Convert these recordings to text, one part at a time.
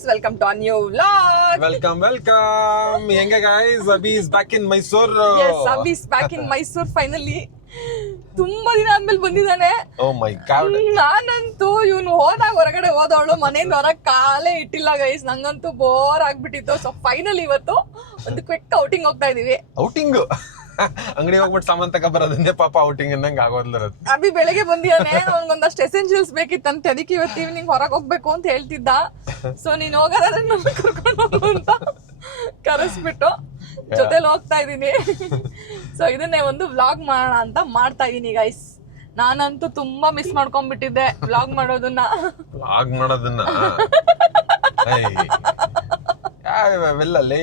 Guys welcome to new vlog welcome welcome ಹೆಂಗೆ guys Abhi is back in Mysore yes Abhi's back in Mysore finally ತುಂಬಾ ದಿನ ಆದ್ಮೇಲೆ ಬಂದಿದ್ದಾನೆ. God ನಾನಂತೂ ಇವನು ಹೋದಾಗ ಹೊರಗಡೆ ಹೋದವಳು ಮನೆಯಿಂದ ಹೊರಗ್ ಕಾಲೇ ಇಟ್ಟಿಲ್ಲ ಗೈಸ್ ನಂಗಂತೂ ಬೋರ್ ಆಗ್ಬಿಟ್ಟಿತ್ತು. ಸೊ ಫೈನಲ್ ಇವತ್ತು ಒಂದು ಕ್ವಿಕ್ ಔಟಿಂಗ್ ಹೋಗ್ತಾ ಇದೀವಿ ಔಟಿಂಗ್ ಅಂಗಡಿ ಹೋಗ್ಬಿಟ್ಟು ಸಾಮಾನ್ ತಕ ಬರೋದನ್ನೇ ಪಾಪ ಔಟಿಂಗ್ ಅನ್ನಂಗ್ ಆಗೋದ್ಲರದು ಅಭಿ ಬೆಳಗ್ಗೆ ಬಂದಿದ್ದಾನೆ ಅವ್ನಿಗೊಂದಷ್ಟು ಎಸೆನ್ಷಿಯಲ್ಸ್ ಬೇಕಿತ್ತಂತೆ ಅದಕ್ಕೆ ಇವತ್ತು ಈವ್ನಿಂಗ್ ಹೊರಗೆ ಹೋಗ್ಬೇಕು ಅಂತ ಹೇಳ್ತಿದ್ದ. ಸೊ ನೀನ್ ಹೋಗೋದಾದ್ರೆ ನನ್ನ ಕರ್ಕೊಂಡು ಹೋಗು ಅಂತ ಕರೆಸ್ಬಿಟ್ಟು ಜೊತೆಲಿ ಹೋಗ್ತಾ ಇದೀನಿ ಸೊ ಇದನ್ನೇ ಒಂದು ವ್ಲಾಗ್ ಮಾಡೋಣ ಅಂತ ಮಾಡ್ತಾ ಇದೀನಿ ಗೈಸ್ ನಾನಂತೂ ತುಂಬಾ ಮಿಸ್ ಮಾಡ್ಕೊಂಡ್ಬಿಟ್ಟಿದ್ದೆ ವ್ಲಾಗ್ ಮಾಡೋದನ್ನ. ವ್ಲಾಗ್ ಮಾಡೋದನ್ನ? ಅವೆಲ್ಲ ಲೇ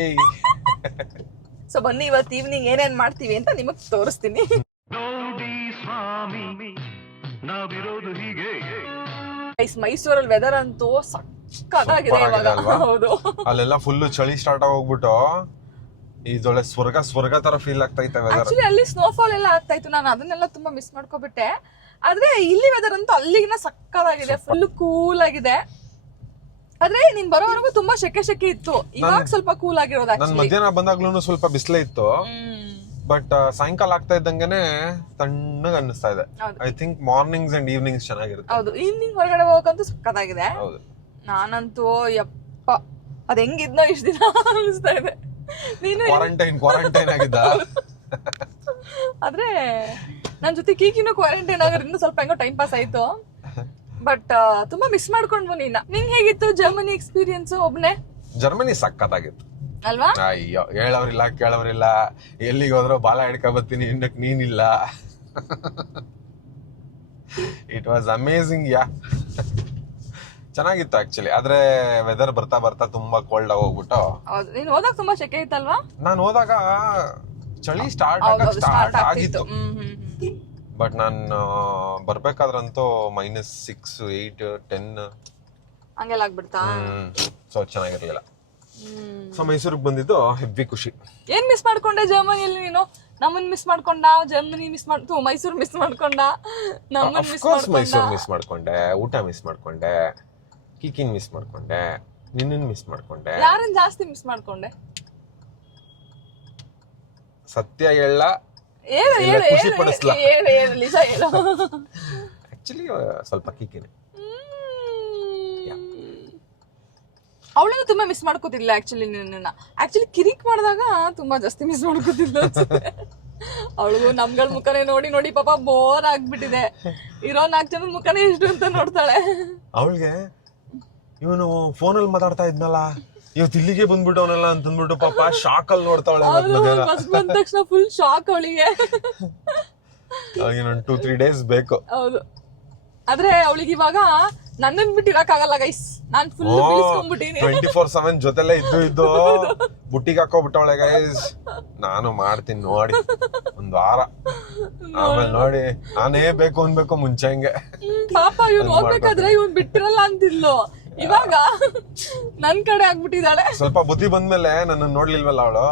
ಸೊ ಬನ್ನಿ ಇವತ್ತು ಈವ್ನಿಂಗ್ ಏನೇನ್ ಮಾಡ್ತೀವಿ ಅಂತ ನಿಮಗ್ ತೋರಿಸ್ತೀನಿ. ಮೈಸೂರಲ್ಲಿ ವೆದರ್ ಅಂತೂ ಸಕ್ಕತ್ತಾಗಿದೆ ಇವಾಗ. ಹೌದು. ಅಲ್ಲೆಲ್ಲ ಫುಲ್ ಚಳಿ ಸ್ಟಾರ್ಟ್ ಆಗೋಗ್ಬಿಟ್ಟು ಇದೊಳ್ಳೆ ಸ್ವರ್ಗ ಸ್ವರ್ಗ ತರ ಫೀಲ್ ಆಗ್ತೈತೆ ಆಕ್ಚುಲಿ ಅಲ್ಲಿ ಸ್ನೋಫಾಲ್ ಎಲ್ಲ ಆಗ್ತಾ ಇತ್ತು. ನಾನು ಅದನ್ನೆಲ್ಲ ತುಂಬಾ ಮಿಸ್ ಮಾಡ್ಕೊಬಿಟ್ಟೆ. ಆದ್ರೆ ಇಲ್ಲಿ ವೆದರ್ ಅಂತೂ ಅಲ್ಲಿಗಿನ ಸಕ್ಕತ್ತಾಗಿದೆ ಫುಲ್ ಕೂಲ್ ಆಗಿದೆ. ಆದ್ರೆ ನೀನ್ ಬರೋವರೆಗೂ ತುಂಬಾ ಶೆಕೆ ಶೆಕೆ ಇತ್ತು. ಇವಾಗ ಸ್ವಲ್ಪ ಕೂಲ್ ಆಗಿರೋದು ನನ್ ಮಧ್ಯಾಹ್ನ ಬಂದಾಗ್ಲೂ ಸ್ವಲ್ಪ ಬಿಸಿಲೇ ಇತ್ತು. ಬಟ್ ಸಾಯಂಕಾಲ ಆಗ್ತಾ ಇದ್ದಂಗೆನೆ ತಣ್ಣಗ್ ಅನ್ನಿಸ್ತಾ ಇದೆ. ಹೌದು. I think mornings and evenings ಚೆನ್ನಾಗಿರುತ್ತೆ. ಹೌದು. ಈವ್ನಿಂಗ್ ಹೊರಗಡೆ ಹೋಗಕ್ಕಂತೂ ಸಕ್ಕತ್ತಾಗಿದೆ ಹೌದು. ನಾನಂತೂ ಯಪ್ಪ ಅದ್ ಹೆಂಗಿದ್ನ ಇಷ್ಟ ದಿನ ಅನಿಸ್ತಾ ಇದೆ. ನೀನು ಕ್ವಾರಂಟೈನ್ ಕ್ವಾರಂಟೈನ್ ಆಗಿದ್ದ? ಆದ್ರೆ ನನ್ ಜೊತೆ ಕೀಕಿನೂ ಕ್ವಾರಂಟೈನ್ ಆಗೋದ್ರಿಂದ ಸ್ವಲ್ಪ ಹೆಂಗೋ ಟೈಮ್ ಪಾಸ್ ಆಯ್ತು. ಬಟ್ ತುಂಬಾ ಮಿಸ್ ಮಾಡ್ಕೊಂಡ್ವು ನೀನ. ನಿಂಗ್ ಹೇಗಿತ್ತು ಜರ್ಮನಿ ಎಕ್ಸ್ಪೀರಿಯನ್ಸ್ ಒಬ್ನೇ? ಜರ್ಮನಿ ಸಕ್ಕತ್ತಾಗಿತ್ತು ಅಲ್ವಾ? ಅಯ್ಯೋ ಹೇಳವ್ರಿಲ್ಲ ಕೇಳವ್ರಿಲ್ಲ ಎಲ್ಲಿಗೆ ಹೋದ್ರೂ ಬಾಲ ಹಿಡ್ಕೊ ಬರ್ತೀನಿ ಇನ್ನಕ್ ನೀನಿಲ್ಲ. ಇಟ್ ವಾಸ್ ಅಮೇಝಿಂಗ್ ಯಾ ಚೆನ್ನಾಗಿತ್ತು ಆಕ್ಚುಲಿ ಆದ್ರೆ ವೆದರ್ ಬರ್ತಾ ಬರ್ತಾ ತುಂಬಾ ಕೋಲ್ಡ್ ಹೋಗ್ಬಿಟ್ಟು. ಹೌದು ನೀನ್ ಹೋದಾಗ ತುಂಬಾ ಶೆಕೆ ಇತ್ತಲ್ವಾ? ನಾನು ಹೋದಾಗ ಚಳಿ ಸ್ಟಾರ್ಟ್ ಆಗ ಸ್ಟಾರ್ಟ್ ಸ್ಟಾರ್ಟ್ ಆಗಿತ್ತು. ಬಟ್ ನಾನು ಬರ್ಬೇಕಾದ್ರಂತೂ ಮೈನಸ್ ಸಿಕ್ಸ್ ಏಯ್ಟ್ ಟೆನ್ ಹಂಗೆಲ್ಲ ಆಗ್ಬಿಡ್ತಾ? ಸೊ ಚೆನ್ನಾಗಿರ್ಲಿಲ್ಲ. ಸೊ ಮೈಸೂರಿಗೆ ಬಂದಿದ್ದು ಹೆಬ್ಬಿ ಖುಷಿ. ಏನ್ ಮಿಸ್ ಮಾಡ್ಕೊಂಡೆ ಜರ್ಮನಿಯಲ್ಲಿ ನೀನು? ನಮ್ಮನ್ ಮಿಸ್ ಮಾಡ್ಕೊಂಡ ಜರ್ಮನಿ ಮಿಸ್ ಮಾಡ್ತು ಮೈಸೂರು ಮಿಸ್ ಮಾಡ್ಕೊಂಡ. ನಮ್ಮನ್ ಮಿಸ್ ಮೈಸೂರು ಮಿಸ್ ಮಾಡ್ಕೊಂಡೆ ಊಟ ಮಿಸ್ ಮಾಡ್ಕೊಂಡೆ ಕಿಕಿನ್ ಮಿಸ್ ಮಾಡ್ಕೊಂಡೆ ನಿನ್ನ ಮಿಸ್ ಮಾಡ್ಕೊಂಡೆ. ಯಾರನ್ನ ಜಾಸ್ತಿ ಮಿಸ್ ಮಾಡ್ಕೊಂಡೆ? ಸತ್ಯ ಹೇಳು ಖುಷಿ ಪಡಿಸ್ಲ? ಆಕ್ಚುಲಿ ಸ್ವಲ್ಪ ಕಿಕ್ಕಿದೆ ಅವಳನ್ನು ತುಂಬಾ ಮಿಸ್ ಮಾಡ್ಕೋತಿಲ್ಲ ಆಕ್ಚುಲಿ ನಿನ್ನ ಆಕ್ಚುಲಿ ಕಿರಿಕ್ ಮಾಡಿದಾಗ ತುಂಬಾ ಜಾಸ್ತಿ ಮಿಸ್ ಮಾಡ್ಕೋತಿಲ್ಲ ಅವಳಿಗೂ ನಮ್ಗಳ ಮುಖನೇ ನೋಡಿ ನೋಡಿ ಪಾಪ ಬೋರ್ ಆಗ್ಬಿಟ್ಟಿದೆ. ಇರೋ ನಾಲ್ಕು ಜನ ಮುಖನೇ ಇಷ್ಟು ಅಂತ ನೋಡ್ತಾಳೆ. ಅವಳಿಗೆ ಇವನು ಫೋನಲ್ಲಿ ಮಾತಾಡ್ತಾ ಇದ್ನಲ್ಲ? ಇವತ್ತು ಇಲ್ಲಿಗೆ ಬಂದ್ಬಿಟ್ಟವನಲ್ಲ ಅಂತಂದ್ಬಿಟ್ಟು ಪಾಪ ಶಾಕ್ ಅಲ್ಲಿ ನೋಡ್ತಾವಳೆ ಫಸ್ಟ್ ಬಂದ ತಕ್ಷಣ ಫುಲ್ ಶಾಕ್ ಅವಳಿಗೆ. ಇನ್ನೊಂದು ಟೂ ತ್ರೀ ಡೇಸ್ ಬೇಕು. ಹೌದು. ಆದ್ರೆ ಅವಳಿಗೆ ಇವಾಗ ನನ್ನನ್ ಬಿಟ್ಟು ಇರಕ್ಕಾಗಲ್ಲ ಗೈಸ್ ನಾನ್ ಫುಲ್ ಟ್ವೆಂಟಿ ಫೋರ್ ಸೆವೆನ್ ಜೊತೆಲೆ ಇದ್ದು ಇದ್ದು. ಬುಟ್ಟಿಗೆ ಹಾಕೋಬಿಟ್ಟವಳೆ ಗೈಸ್ ನಾನು ಮಾಡ್ತೀನಿ ನೋಡಿ. ಒಂದ್ ವಾರ. ಆಮೇಲೆ ನೋಡಿ. ನಾನೇ ಬೇಕು ಅನ್ಬೇಕು ಮುಂಚೆ ಹಂಗೆ. ಪಾಪ ಇವ್ನು ಹೋಗ್ಬೇಕಾದ್ರೆ ಇವ್ನು ಬಿಟ್ಟಿರಲ್ಲ ಅಂತಿದ್ಲು ಇವಾಗ ನನ್ ಕಡೆ ಆಗ್ಬಿಟ್ಟಿದ್ದಾಳೆ. ಸ್ವಲ್ಪ ಬುದ್ಧಿ ಬಂದ್ಮೇಲೆ ನನ್ನ ನೋಡ್ಲಿಲ್ವಲ್ಲ ಅವಳು?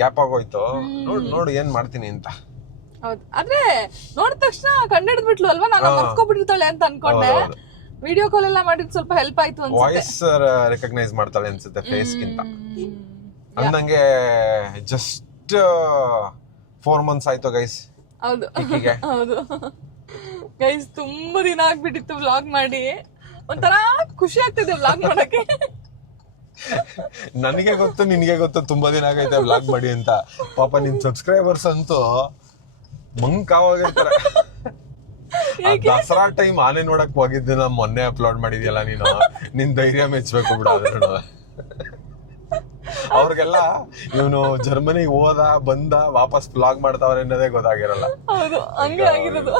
ಗ್ಯಾಪ್ ಆಗೋಯ್ತು. ನೋಡ್ ನೋಡು ಏನ್ ಮಾಡ್ತೀನಿ ಅಂತ. ಹೌದು ಆದ್ರೆ ನೋಡಿದ ತಕ್ಷಣ ಕಂಡ ಬಿಟ್ಲು ಅಲ್ವಾ? ನಾನು ಮರ್ತ್ಕೊಬಿಟ್ಟಿರ್ತಾಳೆ ಅಂತ ಅನ್ಕೊಂಡೆ. ವಿಡಿಯೋ ಕಾಲ್ ಎಲ್ಲ ಮಾಡಿದ್ ಸ್ವಲ್ಪ ಹೆಲ್ಪ್ ಆಯ್ತು ಅನ್ಸುತ್ತೆ. ವಾಯ್ಸ್ ರೆಕಗ್ನೈಸ್ ಮಾಡ್ತಾಳೆ ಅನ್ಸುತ್ತೆ ಫೇಸ್ ಗಿಂತ. ಅಂದಂಗೆ ಜಸ್ಟ್ ಫೋರ್ ಮಂತ್ಸ್ ಆಯ್ತು ಗೈಸ್ ಹೌದು. ಹೌದು. ಗೈಸ್ ತುಂಬಾ ದಿನ ಆಗ್ಬಿಟ್ಟಿತ್ತು ವ್ಲಾಗ್ ಮಾಡಿ. ಒಂಥರ ಖುಷಿ ಆಗ್ತಿದೆ ಬ್ಲಾಗ್ ಮಾಡಕ್ಕೆ ನನಗೆ ಗೊತ್ತು ನಿನಗೆ ಗೊತ್ತು ತುಂಬಾ ದಿನ ಆಗೈತೆ ವ್ಲಾಗ್ ಮಾಡಿ ಅಂತ. ಪಾಪ ನಿನ್ ಸಬ್ಸ್ಕ್ರೈಬರ್ಸ್ ಅಂತೂ ಮಂಕಾವಾಗಿರ್ತಾರೆ ಆ ದಸರಾ ಟೈಮ್ ಆನೆ ನೋಡಕ್ ಹೋಗಿದ್ದೆ ನಾ ಮೊನ್ನೆ ಅಪ್ಲೋಡ್ ಮಾಡಿದ್ಯಲ್ಲ ನೀನು. ನಿನ್ ಧೈರ್ಯ ಮೆಚ್ಚಬೇಕು ಬಿಡ ಅದ್ರೂ ಅವ್ರಿಗೆಲ್ಲ ಇವನು ಜರ್ಮನಿಗೆ ಹೋದ ಬಂದ ವಾಪಸ್ ಬ್ಲಾಗ್ ಮಾಡ್ತಾವ್ರೆ ಅನ್ನೋದೇ ಗೊತ್ತಾಗಿರಲ್ಲ. ಹೌದು ಹಂಗೆ ಆಗಿರೋದು.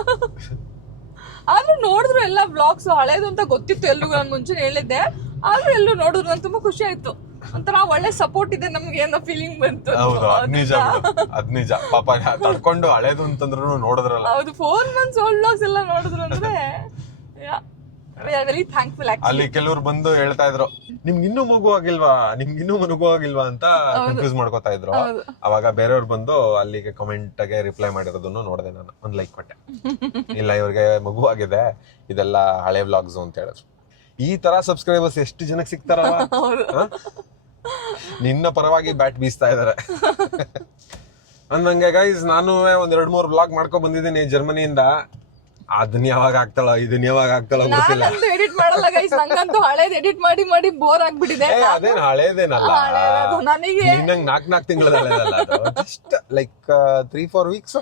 ಆದ್ರೂ ನೋಡಿದ್ರು ಎಲ್ಲ ಬ್ಲಾಗ್ಸ್ ಹಳೇದು ಅಂತ ಗೊತ್ತಿತ್ತು ಎಲ್ರಿಗೂ ನಾನು ಮುಂಚೆ ಹೇಳಿದ್ದೆ. ಆದ್ರೂ ಎಲ್ಲೂ ನೋಡಿದ್ರು ನಂಗೆ ತುಂಬಾ ಖುಷಿ ಆಯ್ತು. ಒಂಥರ ಒಳ್ಳೆ ಸಪೋರ್ಟ್ ಇದೆ ನಮ್ಗೆ ಏನೋ ಫೀಲಿಂಗ್ ಬಂತು. ಹೌದು ಅದ್ ನಿಜ ಬಿಡು. ಅದ್ ನಿಜ. ಪಾಪ ತಡ್ಕೊಂಡು ಹಳೇದು ಅಂತಂದ್ರು ನೋಡಿದ್ರಲ್ಲ. ಹೌದು ಫೋರ್ ಮಂತ್ಸ್ ಓಲ್ಡ್ ಬ್ಲಾಗ್ಸ್ ಎಲ್ಲ ನೋಡಿದ್ರು ಅಂದ್ರೆ ವೆರಿ ಥ್ಯಾಂಕ್ಫುಲ್ ಅಲ್ಲಿ ಕೆಲವರು ಬಂದು ಹೇಳ್ತಾ ಇದ್ರು ನಿಮ್ಗೆ ಇನ್ನೂ ಮಗು ಆಗಿಲ್ವಾ? ನಿಮ್ಗೆ ಇನ್ನೂ ಮಗು ಆಗಿಲ್ವಾ? ಅಂತ ಕನ್ಫ್ಯೂಸ್ ಮಾಡ್ಕೋತಾ ಇದ್ರು. ಅವಾಗ ಬೇರೆಯವ್ರು ಬಂದು ಅಲ್ಲಿಗೆ ಕಮೆಂಟ್ಗೆ ರಿಪ್ಲೈ ಮಾಡಿರೋದನ್ನು ನೋಡಿದೆ ನಾನು ಒಂದು ಲೈಕ್ ಕೊಟ್ಟೆ ಇಲ್ಲ ಇವ್ರಿಗೆ ಮಗು ಆಗಿದೆ ಇದೆಲ್ಲ ಹಳೆ ವ್ಲಾಗ್ಸ್ ಅಂತ ಹೇಳಿದ್ರು. ಈ ತರ ಸಬ್ಸ್ಕ್ರೈಬರ್ಸ್ ಎಷ್ಟು ಜನಕ್ಕೆ ಸಿಗ್ತಾರಲ್ಲ ನಿನ್ನ ಪರವಾಗಿ ಬ್ಯಾಟ್ ಬೀಸ್ತಾ ಇದಾರೆ. ಅಂದಂಗೆ ಗೈಸ್ ನಾನು ಒಂದ್ ಎರಡ್ ಮೂರ್ ಬ್ಲಾಗ್ ಮಾಡ್ಕೊಂಡ್ ಬಂದಿದ್ದೀನಿ ಜರ್ಮನಿಯಿಂದ ಅದನ್ನ ಯಾವಾಗ ಆಗ್ತಾಳ ಇದನ್ನ ಯಾವಾಗ ಆಗ್ತಾಳ ಗೊತ್ತಿಲ್ಲ. ನಾನಂತೂ ಎಡಿಟ್ ಮಾಡಲ್ಲ ಗೈಸ್ ನಂಗಂತೂ ಹಳೇದ್ ಎಡಿಟ್ ಮಾಡಿ ಮಾಡಿ ಬೋರ್ ಆಗ್ಬಿಟ್ಟಿದೆ. ಏ ಅದೇನ್ ಹಳೇದೇನಲ್ಲ? ನನಗೆ. ನಿನ್ನಂಗ್ ನಾಕ್ ನಾಕ್ ಹಳೇದಲ್ಲ just like three four weeks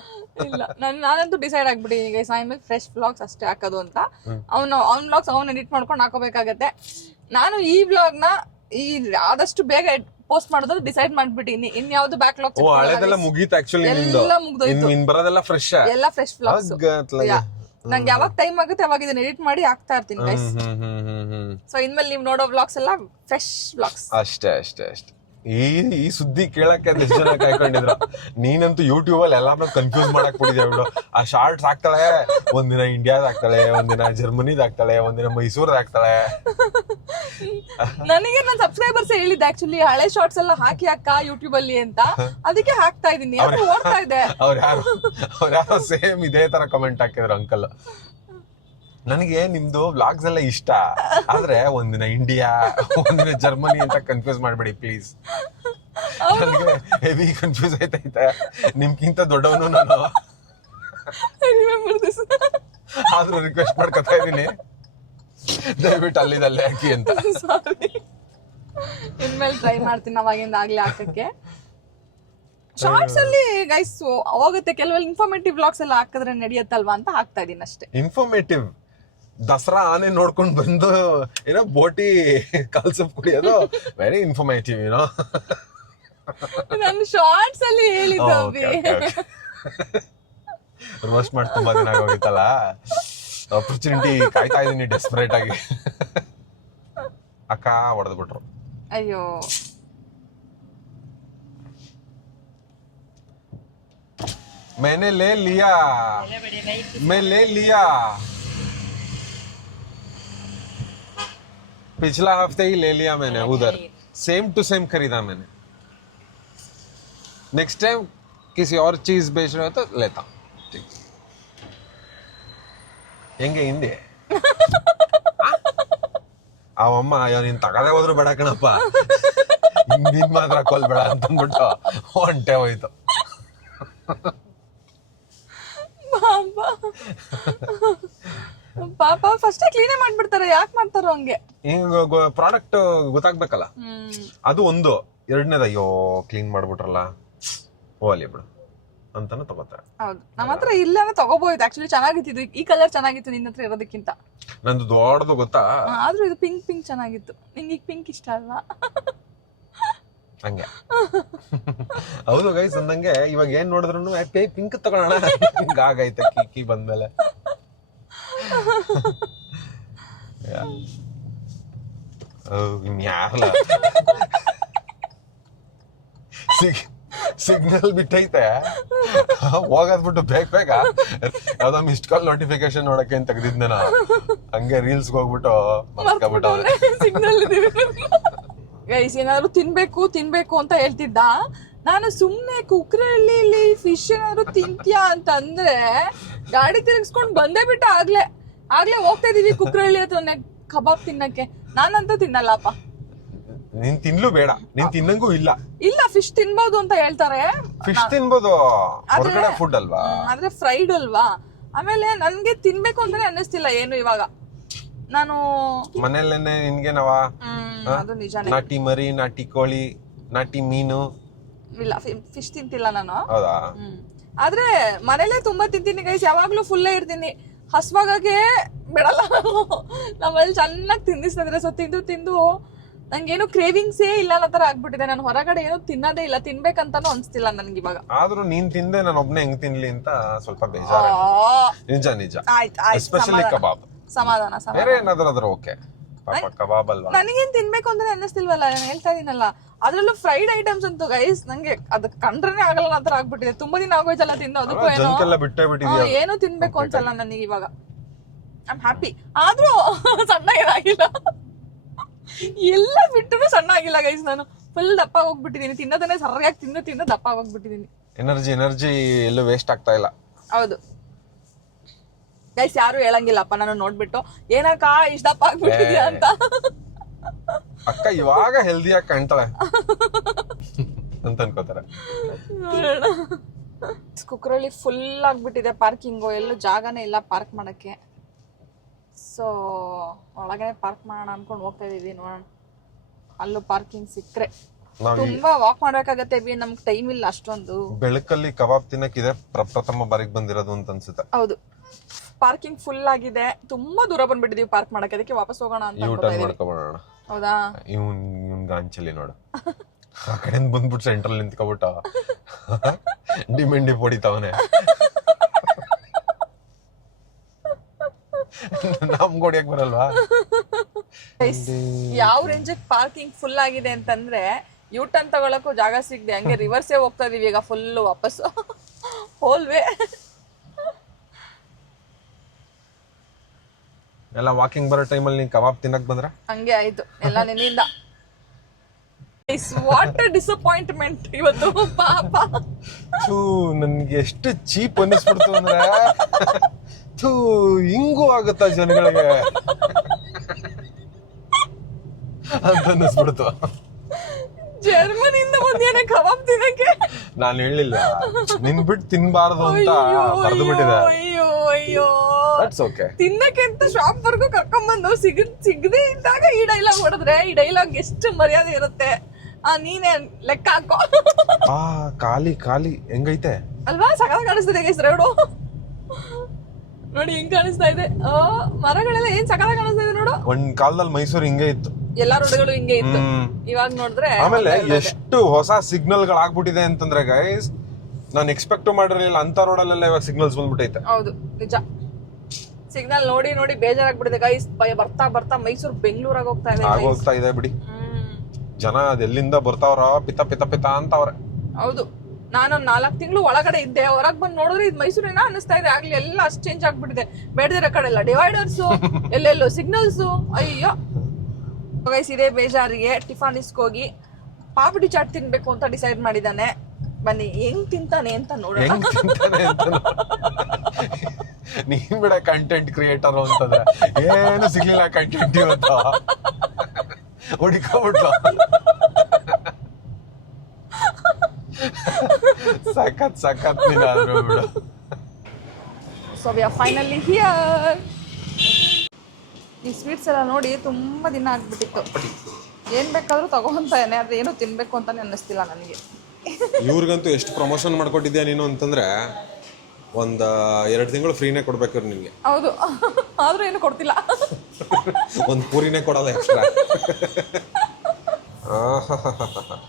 ಇಲ್ಲ ನಾನು ನಾನಂತೂ ಡಿಸೈಡ್ ಆಗ್ಬಿಟ್ಟಿದ್ದೀನಿ ಗೈಸ್ ಆಮೇಲೆ ಫ್ರೆಶ್ ಬ್ಲಾಗ್ಸ್ ಅಷ್ಟೇ ಹಾಕೋದು ಅಂತ. ಅವನು ಅವ್ನ ಬ್ಲಾಗ್ಸ್ ಅವ್ನು ಎಡಿಟ್ ಮಾಡ್ಕೊಂಡು ಹಾಕೋಬೇಕಾಗತ್ತೆ. ನಾನು ಈ ಬ್ಲಾಗ್ನ ಈ ಆದಷ್ಟು ಬೇಗ ಪೋಸ್ಟ್ ಮಾಡೋದು ಡಿಸೈಡ್ ಮಾಡ್ಬಿಟ್ಟಿನಿ ಇನ್ ಯಾವ್ದು ಬ್ಯಾಕ್ಲಾಗ್ ಓ ಹಳೇದೆಲ್ಲ ಮುಗೀತು ಆಕ್ಚುಲಿ ನಿಂದು. ಎಲ್ಲ ಮುಗ್ದೋಯ್ತು. ಇನ್ ಇನ್ ಬರೋದೆಲ್ಲ ಫ್ರೆಶ್ ಎಲ್ಲ ಫ್ರೆಶ್ ವ್ಲಾಗ್ಸ್ ನಂಗೆ ಯಾವಾಗ ಟೈಮ್ ಆಗುತ್ತೆ ಅವಾಗ ಇದನ್ನ ಎಡಿಟ್ ಮಾಡಿ ಹಾಕ್ತಾ ಇರ್ತೀನಿ ಗೈಸ್ ಸೊ ಇನ್ಮೇಲೆ ನೀವು ನೋಡೋ ವ್ಲಾಗ್ಸ್ ಎಲ್ಲ ಫ್ರೆಶ್ ವ್ಲಾಗ್ಸ್ ಅಷ್ಟೇ ಅಷ್ಟೇ ಅಷ್ಟೇ. ಈ ಈ ಸುದ್ದಿ ಕೇಳಕ್ಕೆ ಎಷ್ಟು ಜನ ಕಾಯ್ಕೊಂಡಿದ್ರು? ನೀನಂತೂ ಯೂಟ್ಯೂಬ್ ಅಲ್ಲಿ ಎಲ್ಲಾನು ಕನ್ಫ್ಯೂಸ್ ಮಾಡಕ್ ಬಿಟ್ಟಿದ್ಯಾ ಬಿಡು. ಆ ಶಾರ್ಟ್ಸ್ ಹಾಕ್ತಾಳೆ ಒಂದಿನ ಇಂಡಿಯಾದ ಹಾಕ್ತಾಳೆ ಒಂದಿನ ಜರ್ಮನಿದ ಹಾಕ್ತಾಳೆ ಒಂದಿನ ಮೈಸೂರ್ದ ಹಾಕ್ತಾಳೆ. ನನಗೆ ನನ್ನ ಸಬ್ಸ್ಕ್ರೈಬರ್ಸ್ ಹೇಳಿದ್ದೆ ಆಕ್ಚುಲಿ ಹಳೆ ಶಾರ್ಟ್ಸ್ ಎಲ್ಲ ಹಾಕಿ ಅಕ್ಕ ಯೂಟ್ಯೂಬ್ ಅಲ್ಲಿ ಅಂತ. ಅದಕ್ಕೆ ಹಾಕ್ತಾ ಇದೀನಿ ಅದು ಓಡ್ತಾ ಇದೆ? ಅವ್ರ ಯಾರು ಅವ್ರ ಯಾರೋ ಸೇಮ್ ಇದೇ ತರ ಕಮೆಂಟ್ ಹಾಕಿದ್ರು ಅಂಕಲ್ ನನಗೆ ನಿಮ್ದು ವ್ಲಾಗ್ಸ್ ಎಲ್ಲ ಇಷ್ಟ. ಆದ್ರೆ ಒಂದಿನ ಇಂಡಿಯಾ ಒಂದಿನ ಜರ್ಮನಿ ಅಂತ ಕನ್ಫ್ಯೂಸ್ ಮಾಡ್ಬೇಡಿ ಪ್ಲೀಸ್ ನನಗೆ ಹೆವಿ ಕನ್ಫ್ಯೂಸ್ ಆಯ್ತೈತೆ. ನಿಮ್ಗಿಂತ ದೊಡ್ಡವನು ನಾನು. ಆದ್ರೂ ರಿಕ್ವೆಸ್ಟ್ ಮಾಡ್ಕೊತಾ ಇದ್ದೀನಿ ದಯವಿಟ್ಟು ಅಲ್ಲಿದಲ್ಲೇ ಹಾಕಿ ಅಂತ. ಇನ್ಮೇಲೆ ಟ್ರೈ ಮಾಡ್ತೀನಿ ಅವಾಗಿಂದ ಆಗ್ಲೇ ಹಾಕಕ್ಕೆ. ಶಾರ್ಟ್ಸ್ ಅಲ್ಲಿ ಗೈಸ್ ಹೋಗುತ್ತೆ ಕೆಲವೆಲ್ಲ ಇನ್ಫಾರ್ಮೇಟಿವ್ ಬ್ಲಾಗ್ಸ್ ಎಲ್ಲ ಹಾಕಿದ್ರೆ ನಡೆಯುತ್ತಲ್ವಾ ಅಂತ ಹಾಕ್ತಾ ಇದೀನಿ ಅಷ್ಟೇ ಇನ್ಫಾರ್ಮೇಟಿವ್ ದಸರಾ ಆನೆ ನೋಡ್ಕೊಂಡು ಬಂದು ಏನೋ ಬೋಟಿ ಕಲ್ಸಪ್ ಕುಡಿಯೋದು ವೆರಿ ಇನ್ಫಾರ್ಮೇಟಿವ್ ಏನೋ ನಾನು ಶಾರ್ಟ್ಸ್ ಅಲ್ಲಿ ಹೇಳಿದ್ದು ಅಭಿ ರೋಸ್ಟ್ ಮಾಡಿ ತುಂಬಾ ದಿನ ಆಗೋಗಿತ್ತಲ್ಲ ಆಪರ್ಚುನಿಟಿ ಕಾಯ್ತಾ ಇದೀನಿ ಡೆಸ್ಪರೇಟ್ ಆಗಿ ಅಕ್ಕ ಹೊಡೆದು ಬಿಟ್ರು ಅಯ್ಯೋ मैंने ले लिया मैं ले लिया पिछला हफ्ते ही ले लिया मैंने उधर सेम टू सेम खरीदा मैंने नेक्स्ट टाइम किसी और चीज बेच रहे हो तो लेता हूँ ठीक ಹೆಂಗೆ ಹಿಂದೆ ಅವಮ್ಮ ಅಯ್ಯೋ ನೀನ್ ತಗದೇ ಹೋದ್ರು ಬೇಡ ಕಣಪ್ಪ ಹಿಂದಿನ ಮಾತ್ರ ಕೊಲ್ಬೇಡ ಅಂತಂದ್ಬಿಟ್ಟು ಹೊಂಟೆ ಹೋಯ್ತು ಪಾಪ ಪಾಪ ಫಸ್ಟ್ ಕ್ಲೀನೇ ಮಾಡ್ಬಿಡ್ತಾರೆ. ಯಾಕೆ ಮಾಡ್ತಾರೋ ಹಂಗೆ? ಹಿಂಗ ಪ್ರಾಡಕ್ಟ್ ಗೊತ್ತಾಗ್ಬೇಕಲ್ಲ? ಅದು ಒಂದು. ಎರಡನೇದ ಅಯ್ಯೋ ಕ್ಲೀನ್ ಮಾಡ್ಬಿಟ್ರಲ್ಲ. ಓ ಅಲ್ಲಿ ಬಿಡು. ಅಂತಾನು ತಗೋತಾರೆ. ಹೌದು. ನಮ್ಮ ಹತ್ರ ಅಂದ್ರೆ ತಗೋಬಹುದು ಆಕ್ಚುಲಿ ಚೆನ್ನಾಗಿತ್ತು ಈ ಕಲರ್ ಚೆನ್ನಾಗಿತ್ತು ನಿನ್ನ ಹತ್ರ ಇರೋದಕ್ಕಿಂತ. ನಂದು ದೊಡ್ಡದು ಗೊತ್ತಾ? ಆದ್ರೂ ಇದು ಪಿಂಕ್ ಪಿಂಕ್ ಚೆನ್ನಾಗಿತ್ತು. ನಿಂಗೆ ಈಗ ಪಿಂಕ್ ಇಷ್ಟ ಅಲ್ವಾ? ಹಂಗೆ. ಹೌದು ಗೈಸ್ ಅಂದಂಗೆ ಇವಾಗ ಏನ್ ನೋಡಿದ್ರು ಪಿಂಕ್ ತಗೊಳ್ಳೋಣ. ಹಿಂಗಾಗೈತೆ ಕಿಕ್ಕಿ ಬಂದ್ಮೇಲೆ. ಯಾರಲ್ಲ ಸಿಗ್ ಸಿಗ್ನಲ್ ಬಿಟ್ಟೈತೆ ಹೋಗದ್ಬಿಟ್ಟು ಬೇಗ ಬೇಗ ಯಾವ್ದೋ ಮಿಸ್ಡ್ ಕಾಲ್ ನೋಟಿಫಿಕೇಶನ್ ನೋಡಕ್ಕೆ ಅಂತ ತೆಗ್ದಿದ್ನ ನಾನು? ಹಂಗೆ ರೀಲ್ಸ್ ಹೋಗ್ಬಿಟ್ಟು ಮರ್ಸ್ಕೊಬಿಟ್ಟವ್ರೆ ಸಿಗ್ನಲ್ ಗೈಸ್ ಏನಾದ್ರು ತಿನ್ಬೇಕು ತಿನ್ಬೇಕು ಅಂತ ಹೇಳ್ತಿದ್ದ. ನಾನು ಸುಮ್ನೆ ಕುಕ್ರಳ್ಳಿಲಿ ಫಿಶ್ ಏನಾದ್ರು ತಿಂತ್ಯಾ ಅಂತಂದ್ರೆ ಗಾಡಿ ತಿರುಗಿಸ್ಕೊಂಡು ಬಂದೇ ಬಿಟ್ಟ ಆಗ್ಲೇ. ಆಗ್ಲೇ ಹೋಗ್ತಾ ಇದೀವಿ ಕುಕ್ರಳ್ಳಿ ಹತ್ರನೇ ಕಬಾಬ್ ತಿನ್ನಕ್ಕೆ. ನಾನಂತೂ ತಿನ್ನಲ್ಲಪ್ಪ. ನೀನ್ ತಿನ್ಲು ಬೇಡ. ನೀನ್ ತಿನ್ನಂಗೂ ಇಲ್ಲ. ಇಲ್ಲ ಫಿಶ್ ತಿನ್ಬೋದು ಅಂತ ಹೇಳ್ತಾರೆ. ಫಿಶ್ ತಿನ್ಬೋದು. ಹೊರಗಡೆ ಫುಡ್ ಅಲ್ವಾ? ಆದ್ರೆ ಫ್ರೈಡ್ ಅಲ್ವಾ? ಆಮೇಲೆ ನನ್ಗೆ ತಿನ್ಬೇಕು ಅಂತಾನೆ ಅನ್ನಿಸ್ತಿಲ್ಲ ಏನು ಇವಾಗ. ನಾನು ಮನೇಲೇನೆ ನಿನ್ಗೆ ನವಾ? ಅದು ನಿಜ ನಾಟಿ ಮರಿ ನಾಟಿ ಕೋಳಿ ನಾಟಿ ಮೀನು. ಇಲ್ಲ ಫಿಶ್ ತಿಂತಿಲ್ಲ ನಾನು. ಹೌದಾ. ಆದ್ರೆ ಮನೇಲೆ ತುಂಬಾ ತಿಂತೀನಿ ಗೈಸ್ ಯಾವಾಗ್ಲೂ ಫುಲ್ಲೇ ಇರ್ತೀನಿ. ಹಸ್ವಾಗಕ್ಕೆ ಬಿಡಲ್ಲ ನಾನು. ನಮ್ಮಲ್ಲಿ ಚೆನ್ನಾಗಿ ತಿನ್ನಿಸ್ತಿದ್ರೆ ಸೊ ತಿಂದು ತಿಂದು ನಂಗೇನು ಕ್ರೇವಿಂಗ್ಸೇ ಇಲ್ಲ ಅನ್ನೋ ತರ ಆಗ್ಬಿಟ್ಟಿದೆ. ನಾನು ಹೊರಗಡೆ ಏನು ತಿನ್ನೋದೇ ಇಲ್ಲ. ತಿನ್ಬೇಕಂತಾನು ಅನ್ಸ್ತಿಲ್ಲ ನನ್ಗೆ ಇವಾಗ. ಆದ್ರೂ ನೀನ್ ತಿಂದೆ ನಾನು ಒಬ್ನೇ ಹೆಂಗ್ ತಿನ್ಲಿ ಅಂತ ಸ್ವಲ್ಪ ಬೇಜಾರು ನಿಜ ನಿಜ. ಆಯ್ತು ಆಯ್ತು. ಎಸ್ಪೆಷಲಿ ಸಮಾಧಾನ. ಕಬಾಬ್ ಸಮಾಧಾನ ಸಮಾಧಾನ. ಬೇರೆ ಏನಾದ್ರೂ ಅದ್ರ ಓಕೆ ಪಾಪ ಕಬಾಬ್ ಅಲ್ವಾ ನನಗೇನ್ ತಿನ್ಬೇಕು ಅಂತ ಅನ್ನಿಸ್ತಿಲ್ವಲ್ಲ ನಾನು ಹೇಳ್ತಾ ಇದೀನಲ್ಲ. ಅದ್ರಲ್ಲೂ ಫ್ರೈಡ್ ಐಟಮ್ಸ್ ಅಂತೂ ಗೈಸ್ ನಂಗೆ ಅದ್ ಕಂಡ್ರೇನೆ ಆಗಲ್ಲ ಆ ತರ ಆಗ್ಬಿಟ್ಟಿದೆ. ತುಂಬಾ ದಿನ ಆಗೋಯ್ತಲ್ಲ ತಿಂದು ಅದಕ್ಕೂ ಏನೋ? ಜಂಕೆಲ್ಲ ಬಿಟ್ಟೇ ಬಿಟ್ಟಿದ್ಯಾ? ಹ್ಮ್, ಏನು ತಿನ್ಬೇಕು ಅನ್ಸಲ್ಲ ನನಗೆ ಇವಾಗ. ಐ ಹ್ಯಾಪಿ ಆದ್ರೂ ಸಣ್ಣ ಏನಾಗಿಲ್ಲ ಎಲ್ಲ ಬಿಟ್ಟು ಸಣ್ಣ ಆಗಿಲ್ಲ ಗೈಸ್ ನಾನು. ಫುಲ್ ದಪ್ಪ ಹೋಗ್ಬಿಟ್ಟಿದೀನಿ. ತಿನ್ನೋದನ್ನೇ ಸರಿಯಾಗಿ ತಿಂದು ತಿಂದು ದಪ್ಪ ಹೋಗ್ಬಿಟ್ಟಿದೀನಿ. ಎನರ್ಜಿ ಎನರ್ಜಿ ಎಲ್ಲೂ ವೇಸ್ಟ್ ಆಗ್ತಾ ಇಲ್ಲ. ಹೌದು. ಗೈಸ್ ಯಾರು ಹೇಳಂಗಿಲ್ಲಪ್ಪ ನಾನು ನೋಡ್ಬಿಟ್ಟು ಏನಕ್ಕ ಇಷ್ಟಪ್ಪ ಆಗ್ಬಿಟ್ಟಿದ್ಯಾ ಅಂತ. ಅಕ್ಕ ಇವಾಗ ಹೆಲ್ದಿಯಾಗಿ ಕಾಣ್ತಾಳೆ. ಅಂತ ಅನ್ಕೋತಾರೆ. ನೋಡೋಣ. ಕುಕ್ರಳ್ಳಿ ಫುಲ್ ಆಗ್ಬಿಟ್ಟಿದೆ ಪಾರ್ಕಿಂಗು ಎಲ್ಲೂ ಜಾಗನೇ ಇಲ್ಲ ಪಾರ್ಕ್ ಮಾಡಕ್ಕೆ. ಸೊ ಒಳಗಡೆ ಪಾರ್ಕ್ ಮಾಡೋಣ ಅನ್ಕೊಂಡು ಹೋಗ್ತಾ ಇದೀವಿ ನೋಡೋಣ. ಅಲ್ಲೂ ಪಾರ್ಕಿಂಗ್ ಸಿಕ್ಕರೆ. ತುಂಬಾ ವಾಕ್ ಮಾಡ್ಬೇಕಾಗತ್ತೆ ಬಿ ನಮ್ಗೆ ಟೈಮ್ ಇಲ್ಲ ಅಷ್ಟೊಂದು. ಬೆಳಕಲ್ಲಿ ಕಬಾಬ್ ತಿನ್ನಕ್ಕಿದೆ. ಪ್ರಪ್ರಥಮ ಬಾರಿಗೆ ಬಂದಿರೋದು ಅಂತ ಅನ್ಸುತ್ತೆ. ಹೌದು. ಪಾರ್ಕಿಂಗ್ ಫುಲ್ ಆಗಿದೆ. ತುಂಬಾ ದೂರ ಬಂದ್ಬಿಟ್ಟಿದೀವಿ ಪಾರ್ಕ್ ಮಾಡಕ್ಕೆ. ಅದಕ್ಕೆ ವಾಪಸ್ ಹೋಗೋಣ ಅಂತ ಯೂ ಟರ್ನ್ ಮಾಡ್ಕೊಬೋಣ ಹೌದಾ? ಇವನ್ ಇವನ್ ಗಾಂಚಲಿ ನೋಡು. ಆ ಕಡೆಯಿಂದ ಬಂದ್ಬಿಟ್ಟು ಸೆಂಟ್ರಲ್ ನಿಂತ್ಕೊಬಿಟ್ಟ ಡಿಮೆಂಡಿ ಹೊಡಿತಾವನೆ ನಮ್ ಹೊಡಿಯಕ್ ಬರಲ್ವಾ? ಯಾವ ರೇಂಜ್ ಪಾರ್ಕಿಂಗ್ ಫುಲ್ ಆಗಿದೆ ಅಂತಂದ್ರೆ ಯೂ ಟರ್ನ್ ತಗೊಳಕ್ಕೂ ಜಾಗ ಸಿಗದೆ. ಹಂಗೆ ರಿವರ್ಸೇ ಹೋಗ್ತಾ ಇದೀವಿ ಈಗ ಫುಲ್ ವಾಪಸ್ ಹೋಲ್ವೇ ಎಲ್ಲ ವಾಕಿಂಗ್ ಬರೋ ಟೈಮಲ್ಲಿ ನೀನ್ ಕಬಾಬ್ ತಿನ್ನಕ್ ಬಂದ್ರೆ? ಹಂಗೆ ಆಯ್ತು. ಎಲ್ಲ ನಿನ್ನಿಂದ. ವಾಟ್ ಡಿಸಪಾಯಿಂಟ್ಮೆಂಟ್ ಇವತ್ತು. ಪಾಪ. ಥೂ ನನ್ಗೆ ಎಷ್ಟು ಚೀಪ್ ಅನ್ನಿಸ್ಬಿಡ್ತು ಅಂದ್ರೆ. ಥೂ ಹಿಂಗೂ ಆಗುತ್ತಾ ಜನಗಳಿಗೆ? ಅಂತ ಅನ್ನಿಸ್ಬಿಡ್ತು. ಜರ್ಮನಿಯಿಂದ ಬಂದೇನೆ ಕಬಾಬ್ ತಿನ್ನಕ್ಕೆ? ನಾನು ಹೇಳಿಲ್ಲ. ನಿನ್ ಬಿಟ್ಟು ತಿನ್ಬಾರ್ದು ಅಂತ ಬರೆದು ಬಿಟ್ಟಿದೆ. ಅಯ್ಯೋ ಅಯ್ಯೋ. ದಟ್ಸ್ ಓಕೆ ತಿನ್ನಕ್ಕೆ ಅಂತ ಶಾಪ್ ವರ್ಗು ಕರ್ಕೊಂಡ್ ಬಂದು ಸಿಗ ಸಿಗದೆ ಇದ್ದಾಗ ಈ ಡೈಲಾಗ್ ಹೊಡೆದ್ರೆ ಈ ಡೈಲಾಗ್ ಎಷ್ಟು ಮರ್ಯಾದೆ ಇರುತ್ತೆ? ಆ ನೀನೇ ಲೆಕ್ಕ ಹಾಕೋ. ಆ ಖಾಲಿ ಖಾಲಿ. ಹೆಂಗೈತೆ? ಅಲ್ವಾ? ಸಕಲ ಕಾಣಿಸ್ತಿದೆ ಗೈಸ್ ರೇಡು ನೋಡಿ ಹಿಂಗ್ ಕಾಣಿಸ್ತಾ ಇದೆ. ಆ ಮರಗಳೆಲ್ಲ ಏನ್ ಸಕಾಲ ಕಾಣಿಸ್ತಾ ಇದೆ ನೋಡು. ಒಂದ್ ಕಾಲದಲ್ಲಿ ಮೈಸೂರು ಹಿಂಗೆ ಇತ್ತು. ಎಲ್ಲಾ ರೋಡ್ಗಳು ಹಿಂಗೆ ಇತ್ತು. ಇವಾಗ ನೋಡಿದ್ರೆ ಆಮೇಲೆ ಎಷ್ಟು ಹೊಸ ಸಿಗ್ನಲ್ಗಳು ಆಗ್ಬಿಟ್ಟಿದೆ ಅಂತಂದ್ರೆ ಗೈಸ್ ನಾನು ಎಕ್ಸ್ಪೆಕ್ಟ್ ಮಾಡಿರಲಿಲ್ಲ ಅಂತ ರೋಡಲ್ಲೆಲ್ಲ ಇವಾಗ ಸಿಗ್ನಲ್ಸ್ ಬಂದ್ಬಿಟ್ಟೈತೆ ಹೌದು ನಿಜ. ಸಿಗ್ನಲ್ ನೋಡಿ ನೋಡಿ ಬೇಜಾರಾಗ್ಬಿಟ್ಟಿದೆ ಗೈಸ್ ಬರ್ತಾ ಬರ್ತಾ ಮೈಸೂರು ಬೆಂಗಳೂರಾಗ ಹೋಗ್ತಾ ಇದೆ ಹೋಗ್ತಾ ಆಗೋಗ್ತಾ ಇದೆ ಬಿಡಿ. ಜನ ಅದೆಲ್ಲಿಂದ ಬರ್ತಾವ್ರ? ಪಿತ ಪಿತ ಪಿತ ಅಂತವ್ರೆ. ಹೌದು. ನಾನು ನಾಲ್ಕು ತಿಂಗಳು ಒಳಗಡೆ ಇದ್ದೆ. ಹೊರಗ್ ಬಂದ್ ನೋಡಿದ್ರೆ ಇದು ಮೈಸೂರಿನ ಅನಿಸ್ತಾ ಇದೆ. ಆಗ್ಲಿ ಎಲ್ಲ ಅಷ್ಟು ಚೇಂಜ್ ಆಗ್ಬಿಟ್ಟಿದೆ. ಬೇಡದಿರ ಕಡೆ ಎಲ್ಲ ಡಿವೈಡರ್ಸ್ ಎಲ್ಲೆಲ್ಲೋ ಸಿಗ್ನಲ್ಸ್ ಅಯ್ಯೋ. ಗೈಸ್ ಇದೇ ಬೇಜಾರಿಗೆ ಟಿಫಾನ್ ಇಸ್ಕೋಗಿ ಪಾಪಡಿ ಚಾಟ್ ತಿನ್ಬೇಕು ಅಂತ ಡಿಸೈಡ್ ಮಾಡಿದಾನೆ ಬನ್ನಿ ಹೆಂಗ್ ತಿಂತಾನೆ ಅಂತ ನೋಡೋಣ. ಅಂತ ನೀನ್ ಬಿಡ ಕಂಟೆಂಟ್ ಕ್ರಿಯೇಟರ್ ಅಂತಂದ್ರೆ ಏನು ಸಿಗ್ಲಿಲ್ಲ ಕಂಟೆಂಟ್ ಇವತ್ತ ಹುಡುಕಬಿಟ್ಲು ಸಖತ್ ಸಖತ್ ನೀನ್ ಆದ್ರೂ ಬಿಡು. So we are finally here ಈ ಸ್ವೀಟ್ಸ್ ಎಲ್ಲ ನೋಡಿ ತುಂಬಾ ದಿನ ಆಗ್ಬಿಟ್ಟಿತ್ತು. ಏನ್ ಬೇಕಾದ್ರೂ ತಗೊಂತಾನೆ ಅದ್ರ ಏನು ತಿನ್ಬೇಕು ಅಂತಾನೆ ಅನ್ನಿಸ್ತಿಲ್ಲ ನನಗೆ. ಇವ್ರಿಗಂತೂ ಎಷ್ಟು ಪ್ರಮೋಷನ್ ಮಾಡ್ಕೊಟ್ಟಿದ್ಯಾ ನೀನು ಅಂತಂದ್ರೆ ಒಂದ್ ಎರಡು ತಿಂಗಳು ಫ್ರೀನೇ ಕೊಡ್ಬೇಕು ನಿಮಗೆ. ಹೌದು. ಆದ್ರೂ ಏನು ಕೊಡ್ತಿಲ್ಲ. ಒಂದು ಪೂರಿನೇ ಕೊಡಲ್ಲ ಎಕ್ಸ್ಟ್ರಾ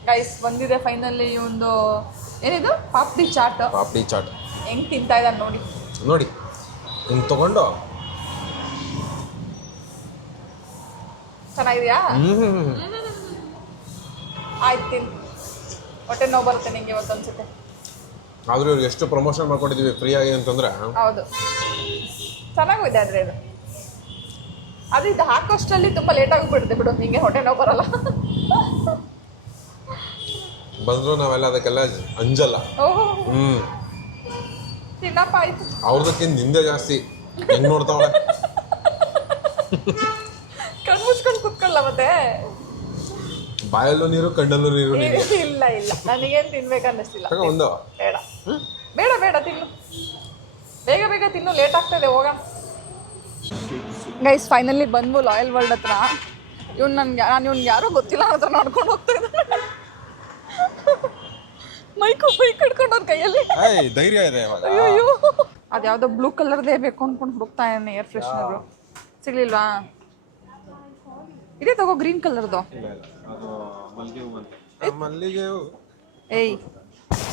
ಗೈಸ್ ಬಂದಿದೆ ಫೈನಲಿ ಒಂದು ಏನಿದು? ಪಾಪ್ಡಿ ಚಾಟ್ ಪಾಪ್ಡಿ ಚಾಟ್ ಹೆಂಗ್ ತಿಂತಾ ಇದ್ದಾನೆ ನೋಡಿ. ನೋಡಿ. ಹಿಂಗೆ ತಗೊಂಡು. ಚೆನ್ನಾಗಿದ್ಯಾ? ಆಯ್ತು ತಿನ್. ಹೊಟ್ಟೆ ನೋವು ಬರುತ್ತೆ ನಿಂಗೆ ಇವತ್ತು ಅನ್ಸುತ್ತೆ. ಆದ್ರೂ ಇವ್ರಿಗೆ ಎಷ್ಟು ಪ್ರಮೋಷನ್ ಮಾಡ್ಕೊಂಡಿದ್ದೀವಿ ಫ್ರೀ ಆಗಿ ಅಂತಂದ್ರೆ? ಹೌದು. ಚೆನ್ನಾಗಿದೆ ಆದ್ರೆ ಇದು. ಅದು ಇದು ಹಾಕೋಷ್ಟರಲ್ಲಿ ತುಂಬಾ ಲೇಟ್ ಆಗಿಬಿಡುತ್ತೆ ಬಿಡು ನಿಂಗೆ ಹೊಟ್ಟೆ ನೋವು ಬರಲ್ಲ. ಬಂದ್ರು ನಾವೆಲ್ಲ ಅದಕ್ಕೆಲ್ಲ ಅಂಜಲ್ಲ. ಓಹೋ. ಹ್ಮ್. ತಿನ್ನಪ್ಪ ಆಯ್ತು. ಅವ್ರದಕ್ಕಿಂತ ನಿಂದೆ ಜಾಸ್ತಿ. ಹೆಂಗ್ ನೋಡ್ತಾವಳೆ? ಕಣ್ಮುಚ್ಕೊಂಡು ಕುತ್ಕೊಳ್ಳ ಮತ್ತೆ? ಬಾಯಲ್ಲೂ ನೀರು ಕಣ್ಣಲ್ಲೂ ನೀರು ನೀನು ಇಲ್ಲ ಇಲ್ಲ. ನನಗೇನು ತಿನ್ಬೇಕು ಅನ್ನಿಸ್ತಿಲ್ಲ. ತಗೋ ಒಂದು. ಬೇಡ. ಬೇಡ ಬೇಡ ತಿನ್ನು. ಬೇಗ ಬೇಗ ತಿನ್ನು. ಲೇಟ್ ಆಗ್ತದೆ ಹೋಗ ಗೈಸ್ ಫೈನಲಿ ಬಂದ್ವು ಲಾಯಲ್ ವರ್ಲ್ಡ್ ಹತ್ರ. ಇವ್ನು ನನ್ಗೆ ನಾನು ಇವ್ನು ಯಾರೋ ಗೊತ್ತಿಲ್ಲ ಹತ್ರ ನೋಡ್ಕೊಂಡು ಹೋಗ್ತಾ ಇದ್ದಾನೆ ಮೈಕು ಮೈಕ್ ಹಿಡ್ಕೊಂಡು ಅವ್ನ ಕೈಯಲ್ಲಿ. ಧೈರ್ಯ ಇದೆ ಅಯ್ಯೋ ಅದ್ಯಾವುದೋ ಬ್ಲೂ ಕಲರ್ದೇ ಬೇಕು ಅನ್ಕೊಂಡು ಹುಡುಕ್ತಾ ಇದ್ದಾನೆ ಏರ್ ಫ್ರೆಶ್ನರು ಸಿಗ್ಲಿಲ್ವಾ? ಇದೇ ತಗೋ ಗ್ರೀನ್ ಕಲರ್ದು ಮಲ್ಲಿಗೆ ಏಯ್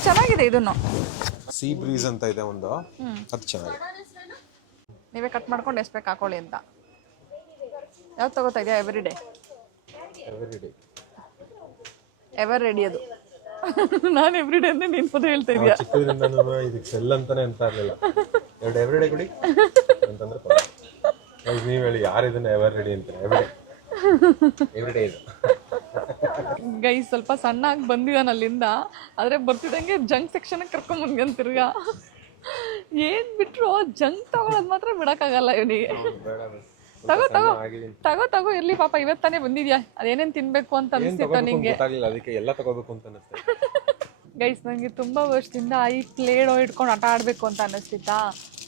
ಚೆನ್ನಾಗಿದೆ ಇದನ್ನು. ಸೀ ಬ್ರೀಸ್ ಅಂತ ಇದೆ ಒಂದು. ಅದು ಚೆನ್ನಾಗಿದೆ. ನೀವೇ ಕಟ್ ಮಾಡ್ಕೊಂಡು ಎಷ್ಟು ಬೇಕು ಹಾಕೊಳ್ಳಿ ಅಂತ. ಯಾವ್ದು ತಗೋತಾ ಇದೆಯಾ? ಎವ್ರಿ ಡೇ ಎವರ್ ರೆಡಿ ಅದು. ನಾನು ಎವ್ರಿ ಡೇ ಅಂದ್ರೆ ನೀನು ಪದೇ ಹೇಳ್ತಾ ಇದೀಯಾ? ಚಿಕ್ಕದ್ರಿಂದ ಇದಕ್ಕೆ ಸೆಲ್ ಅಂತಾನೆ ಅಂತ ಇರಲಿಲ್ಲ. ಎರಡು ಎವ್ರಿ ಡೇ ಕುಡಿ. ಅಂತಂದ್ರೆ ನೀವು ಹೇಳಿ ಯಾರು ಇದನ್ನ ಎವರ್ ರೆಡಿ ಅಂತಾರೆ? ಎವ್ರಿ ಎವ್ರಿ ಡೇ ಇದು. ಗೈ ಸ್ವಲ್ಪ ಸಣ್ಣ ಆಗಿ ಬಂದಿದ್ದಾನ ಅಲ್ಲಿಂದ. ಆದರೆ ಬರ್ತಿದ್ದಂಗೆ ಜಂಕ್ ಸೆಕ್ಷನ್ ಕರ್ಕೊಂಡ್ ಬಂದ್ಗನ್ ತಿರ್ಗಾ. ಏನ್ ಬಿಟ್ರು ಜಂಕ್ ತಗೊಳ್ಳೋದು ಮಾತ್ರ ಬಿಡಕ್ಕಾಗಲ್ಲ ಇವನಿಗೆ. ತಗೋ ತಗೋ. ತಗೋ ತಗೋ ಇರ್ಲಿ ಪಾಪ ಇವತ್ತಾನೆ ಬಂದಿದ್ಯಾ? ಅದೇನೇನ್ ತಿನ್ಬೇಕು ಅಂತ ಅನಿಸ್ತಿತ್ತು ನಿಂಗೆ. ಅದಕ್ಕೆ ಎಲ್ಲ ತಗೋಬೇಕು ಅಂತ ಅನಿಸ್ತು ಗೈಸ್ ನಂಗೆ ತುಂಬಾ ವರ್ಷದಿಂದ ಈ ಪ್ಲೇಡೋ ಇಟ್ಕೊಂಡು ಆಟ ಆಡ್ಬೇಕು ಅಂತ ಅನಿಸ್ತಿತ್ತಾ?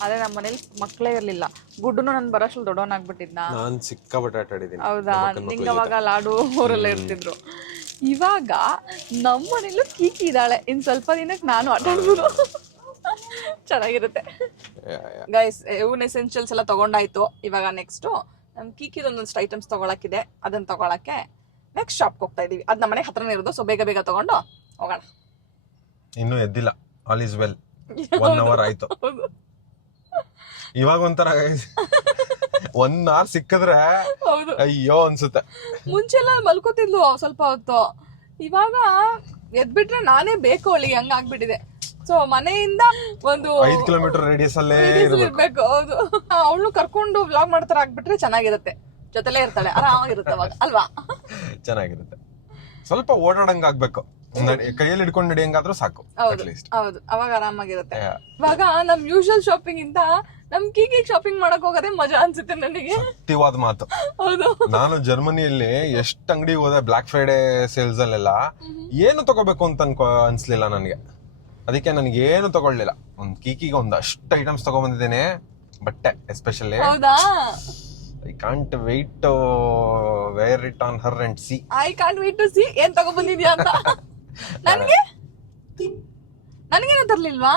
ಆದ್ರೆ ನಮ್ಮ ಮನೇಲಿ ಮಕ್ಕಳೇ ಇರ್ಲಿಲ್ಲ. ಗುಡ್ಡುನು ನನ್ ಬರೋಷ್ಟು ದೊಡ್ಡವನಾಗ್ಬಿಟ್ಟಿದ್ನ ನಾನ್ ಸಿಕ್ಕಾಪಟ್ಟೆ ಆಟ ಆಡಿದ್ದೀನಿ. ಹೌದಾ? ನಿಂಗೆ ಅವಾಗ ಲಾಡು ಊರೆಲ್ಲ ಇರ್ತಿದ್ರು. ಇವಾಗ ನಮ್ಮ ಮನೇಲೂ ಕೀಕಿ ಇದ್ದಾಳೆ. ಇನ್ ಸ್ವಲ್ಪ ದಿನಕ್ಕೆ ನಾನು ಆಟ ಆಡ್ಬೋದು. ಚೆನ್ನಾಗಿರುತ್ತೆ. ಗೈಸ್ ಇವನ್ ಎಸೆನ್ಷಿಯಲ್ಸ್ ಎಲ್ಲ ತಗೊಂಡಾಯ್ತು. ಇವಾಗ ನೆಕ್ಸ್ಟ್ ನಮ್ ಕೀಕಿದ ಒಂದೊಂದಷ್ಟು ಐಟಮ್ಸ್ ತಗೊಳಕ್ಕಿದೆ. ಅದನ್ನ ತಗೊಳಕ್ಕೆ ನೆಕ್ಸ್ಟ್ ಶಾಪ್ಗೆ ಹೋಗ್ತಾ ಇದೀವಿ. ಅದ್ ನಮ್ಮ ಮನೆ ಹತ್ರನೇ ಇರೋದು. ಸೊ ಬೇಗ ಬೇಗ ತಗೊಂಡು ಹೋಗೋಣ. ಇನ್ನೂ ಎದ್ದಿಲ್ಲ. All is well one hour ಆಯ್ತು. ಹೌದು. ಇವಾಗ ಒಂಥರ ಒಂದ್ ಅವರ್ ಸಿಕ್ಕಿದ್ರೆ ಹೌದು. ಅಯ್ಯೋ ಅನ್ಸುತ್ತೆ. ಮುಂಚೆಲ್ಲ ಮಲ್ಕೋತಿದ್ಲು ಸ್ವಲ್ಪ ಹೊತ್ತು. ಇವಾಗ ಎದ್ಬಿಟ್ರೆ ನಾನೇ ಬೇಕು ಅವಳಿಗೆ ಹಂಗ ಆಗ್ಬಿಟ್ಟಿದೆ ಸೊ ಮನೆಯಿಂದ ಒಂದು ಐದ್ ಕಿಲೋಮೀಟರ್ ರೇಡಿಯಸ್ ಅಲ್ಲೇ ಇರ್ಬೇಕು. ಹೌದು. ಅವಳು ಕರ್ಕೊಂಡು ವ್ಲಾಗ್ ಮಾಡ್ತಾರ ಆಗ್ಬಿಟ್ರೆ ಚೆನ್ನಾಗಿರುತ್ತೆ. ಜೊತೆಲೇ ಇರ್ತಾಳೆ ಆರಾಮಾಗಿರುತ್ತೆ ಅವಾಗ ಅಲ್ವಾ? ಚೆನ್ನಾಗಿರುತ್ತೆ. ಸ್ವಲ್ಪ ಓಡಾಡಂಗ್ ಆಗ್ಬೇಕು. ಕೈಯಲ್ಲಿ ಹಿಡ್ಕೊಂಡು ನಡಿಯಂಗಾದ್ರೂ ಸಾಕು ಹೌದು ಹೌದು ಅವಾಗ ಆರಾಮಾಗಿರುತ್ತೆ. ಇವಾಗ ನಮ್ ಯೂಶುವಲ್ ಶಾಪಿಂಗ್ ಇಂದ ನಮ್ ಕೀಗಿ ಶಾಪಿಂಗ್ ಮಾಡಕ್ ಹೋಗೋದೇ ಮಜಾ ಅನ್ಸುತ್ತೆ ನನಗೆ. ಸತ್ಯವಾದ ಮಾತು. ಹೌದು. ನಾನು ಜರ್ಮನಿಯಲ್ಲಿ ಎಷ್ಟ್ ಅಂಗಡಿ ಹೋದೆ ಬ್ಲಾಕ್ ಫ್ರೈಡೆ ಸೇಲ್ಸ್ ಅಲ್ಲೆಲ್ಲ ಏನು ತಗೋಬೇಕು ಅಂತ ಅನ್ಕೋ ಅನ್ಸ್ಲಿಲ್ಲ ನನಗೆ. ಅದಕ್ಕೆ ನನಗೆ ಏನು ತಗೊಳ್ಳಿಲ್ಲ. ಒಂದ್ ಕೀಕಿಗೆ ಒಂದ್ ಅಷ್ಟು ಐಟಮ್ಸ್ ತಗೊಂಡ್ಬಂದಿದ್ದೇನೆ ಬಟ್ಟೆ ಎಸ್ಪೆಷಲಿ ಹೌದಾ? I can't wait wear it on her and see I can't wait to see ಏನ್ ತಗೊಂಡ್ಬಂದಿದ್ಯಾ ಅಂತ. ನನಗೆ? ನನಗೇನು ತರ್ಲಿಲ್ವಾ?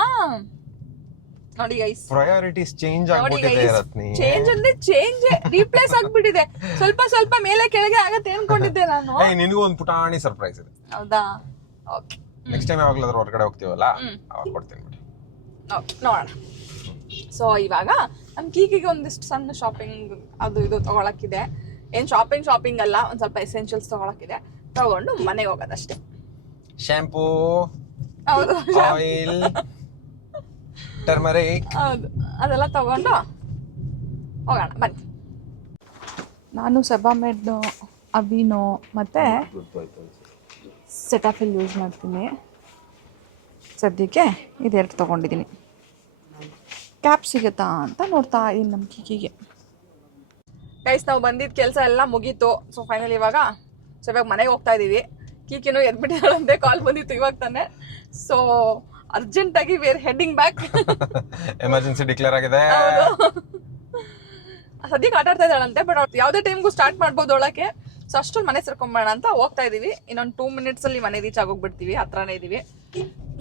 ನೋಡಿ ಗೈಸ್ ಪ್ರಯಾರಿಟೀಸ್ ಚೇಂಜ್ ನೋಡಿ ಆಗ್ಬಿಟ್ಟಿದೆ ರತ್ನಿ. ಚೇಂಜ್ ಅಂದ್ರೆ ಚೇಂಜ್ ರೀಪ್ಲೇಸ್ ಆಗ್ಬಿಟ್ಟಿದೆ. ಸ್ವಲ್ಪ ಸ್ವಲ್ಪ ಮೇಲೆ ಕೆಳಗೆ ಆಗತ್ತೆ ಅನ್ಕೊಂಡಿದ್ದೆ ನಾನು. ಏ ನಿನಗೂ ಒಂದು ಪುಟಾಣಿ ಸರ್ಪ್ರೈಸ್ ಇದೆ. ಹೌದಾ? ಓಕೆ ನೆಕ್ಸ್ಟ್ ಟೈಮ್ ಯಾವಾಗಲಾದರೂ ಹೊರಗಡೆ ಹೋಗ್ತೀವಲ್ಲ? ಅವಾಗ ಕೊಡ್ತೀನಿ ಬಿಡಿ. ಓಕೆ ನೋಡೋಣ. ಸೊ ಇವಾಗ ನಮ್ ಕೀಕಿಗೆ ಒಂದಿಷ್ಟು ಸಣ್ಣ ಶಾಪಿಂಗ್ ಅದು ಇದು ತಗೊಳಕ್ಕಿದೆ. ಏನ್ ಶಾಪಿಂಗ್ ಶಾಪಿಂಗ್ ಅಲ್ಲ ಒಂದ್ ಸ್ವಲ್ಪ ಎಸೆನ್ಷಿಯಲ್ಸ್ ತಗೊಳಕ್ಕಿದೆ. ತಗೊಂಡು ಮನೆಗೆ ಹೋಗೋದಷ್ಟೇ. ಶ್ಯಾಂಪೂ ಹೌದು ಆಯಿಲ್ ಟರ್ಮರಿಕ್ ಹೌದು ಅದೆಲ್ಲ ತಗೊಂಡು ಹೋಗೋಣ, ಬನ್ನಿ. ನಾನು ಸೆಬಾಮೆಡ್ ಅವಿನೋ ಮತ್ತೆ ಸೆಟಾಫಿಲ್ ಯೂಸ್ ಮಾಡ್ತೀನಿ. ಸದ್ಯಕ್ಕೆ ಇದೆರಡು ತೊಗೊಂಡಿದ್ದೀನಿ. ಕ್ಯಾಪ್ ಸಿಗುತ್ತಾ ಅಂತ ನೋಡ್ತಾ ಇದ್ದೀನಿ ನಮ್ಮ ಕಿಕ್ಕಿಗೆ. ಗೈಸ್ ನಾವು ಬಂದಿದ್ದ ಕೆಲಸ ಎಲ್ಲ ಮುಗೀತು. ಸೊ ಫೈನಲ್ ಇವಾಗ ಸೊ ಮನೆಗೆ ಹೋಗ್ತಾ ಇದ್ದೀವಿ ಕೀಕಿನೂ ಎದ್ಬಿಟ್ಟಿದ್ದಾಳಂತೆ. ಕಾಲ್ ಬಂದಿತ್ತು ಇವಾಗ ತಾನೆ. ಸೊ ಅರ್ಜೆಂಟಾಗಿ we're heading back emergency declare ಆಗಿದೆ. ಸದ್ಯಕ್ಕೆ ಆಟ ಆಡ್ತಾ ಇದ್ದಾಳಂತೆ ಬಟ್ ಯಾವ್ದೇ ಟೈಮ್ಗೂ ಸ್ಟಾರ್ಟ್ ಮಾಡ್ಬೋದು ಒಳಕ್ಕೆ ಸೊ ಅಷ್ಟೊಂದು ಮನೆ ಸೇರ್ಕೊಂಬೋಣ ಅಂತ ಹೋಗ್ತಾ ಇದೀವಿ ಇನ್ನೊಂದು ಟೂ ಮಿನಿಟ್ಸ್ ಅಲ್ಲಿ ಮನೆ ರೀಚ್ ಆಗೋಗ್ಬಿಡ್ತೀವಿ ಹತ್ರನೇ ಇದೀವಿ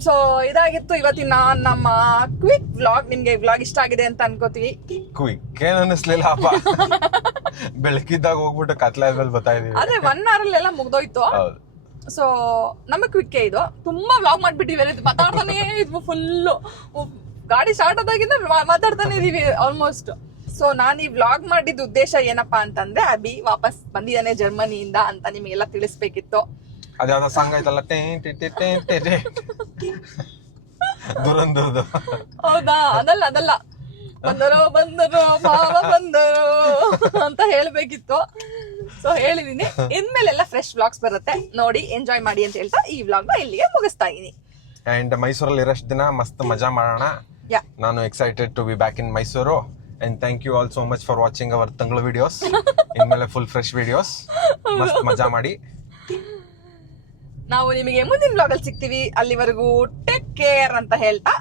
ಸೊ ಇದಾಗಿತ್ತು ಇವತ್ತಿನ ನಮ್ಮ ಕ್ವಿಕ್ ವ್ಲಾಗ್ ನಿಮ್ಗೆ ವ್ಲಾಗ್ ಇಷ್ಟ ಆಗಿದೆ ಅಂತ ಅನ್ಕೋತೀವಿ. ಕ್ವಿಕ್ ಏನ್ ಅನಿಸ್ಲಿಲ್ಲ ಅಪ್ಪ. ಬೆಳಕಿದ್ದಾಗ ಹೋಗ್ಬಿಟ್ಟು ಕತ್ಲಾದ್ಮೇಲೆ ಬರ್ತಾ ಇದೀವಿ ಅದೇ ಒನ್ ಅವರ್ ಅಲ್ಲೆಲ್ಲ ಮುಗ್ದೋಯ್ತು. ಸೊ ನಮ್ಮ ಕ್ವಿಕ್ ಇದು. ತುಂಬಾ ವ್ಲಾಗ್ ಮಾಡ್ಬಿಟ್ಟಿವಿ ಮಾತಾಡ್ತಾನೆ ಇದ್ವು ಫುಲ್ಲು ಗಾಡಿ ಸ್ಟಾರ್ಟ್ ಆದಾಗಿಂದ ಮಾತಾಡ್ತಾನೆ ಇದೀವಿ ಆಲ್ಮೋಸ್ಟ್ ಸೊ ನಾನು ಈ ವ್ಲಾಗ್ ಮಾಡಿದ ಉದ್ದೇಶ ಏನಪ್ಪಾ ಅಂತಂದ್ರೆ ಅಬಿ ವಾಪಸ್ ಬಂದಿದ್ದಾನೆ ಜರ್ಮನಿಯಿಂದ ಅಂತ ನಿಮಗೆಲ್ಲ ತಿಳಿಸ್ಬೇಕಿತ್ತು. ಅದ್ಯಾವ್ದೋ ಸಾಂಗ್ ಆಯ್ತಲ್ಲ ಟೇ ಟೇ ಟೇ ಟೇ ಟೇ ಟೇ. ದುರಂದರ್ದು ಹೌದಾ? ಅದಲ್ಲ ಅದಲ್ಲ. ಬಂದರೋ ಬಂದರೋ ಮಾವ ಬಂದರು ಅಂತ ಹೇಳ್ಬೇಕಿತ್ತು. ಸೊ ಹೇಳಿದೀನಿ. ಇನ್ಮೇಲೆಲ್ಲ ಫ್ರೆಶ್ ವ್ಲಾಗ್ಸ್ ಬರುತ್ತೆ. ನೋಡಿ ಎಂಜಾಯ್ ಮಾಡಿ ಅಂತ ಹೇಳ್ತಾ ಈ ವ್ಲಾಗ್ನ ಇಲ್ಲಿಗೆ ಮುಗಿಸ್ತಾ ಇದೀನಿ. ಅಂಡ್ ಮೈಸೂರಲ್ಲಿ ಇರೋಷ್ಟು ದಿನ ಮಸ್ತ್ ಮಜಾ ಮಾಡೋಣ. ಯಾ ನಾನು excited to be back in Mysore and thank you all so much for watching our ತಂಗಳು videos ಇನ್ಮೇಲೆ ಫುಲ್ ಫ್ರೆಶ್ ವಿಡಿಯೋಸ್ ಮಸ್ತ್ ಮಜಾ ಮಾಡಿ. ನಾವು ನಿಮಗೆ ಮುಂದಿನ ವ್ಲಾಗ್ ಅಲ್ಲಿ ಸಿಗ್ತೀವಿ. ಅಲ್ಲಿವರೆಗೂ ಟೇಕ್ ಕೇರ್ ಅಂತ ಹೇಳ್ತಾ.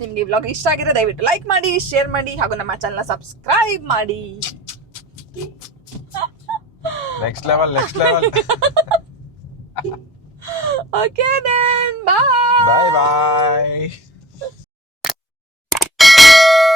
ನಿಮ್ಗೆ ಈ ವ್ಲಾಗ್ ಇಷ್ಟ ಆಗಿದ್ರೆ ದಯವಿಟ್ಟು ಲೈಕ್ ಮಾಡಿ ಶೇರ್ ಮಾಡಿ ಹಾಗೂ ನಮ್ಮ ಚಾನಲ್ ಸಬ್ಸ್ಕ್ರೈಬ್ ಮಾಡಿ. next level, next oh level. okay then, bye. Bye bye.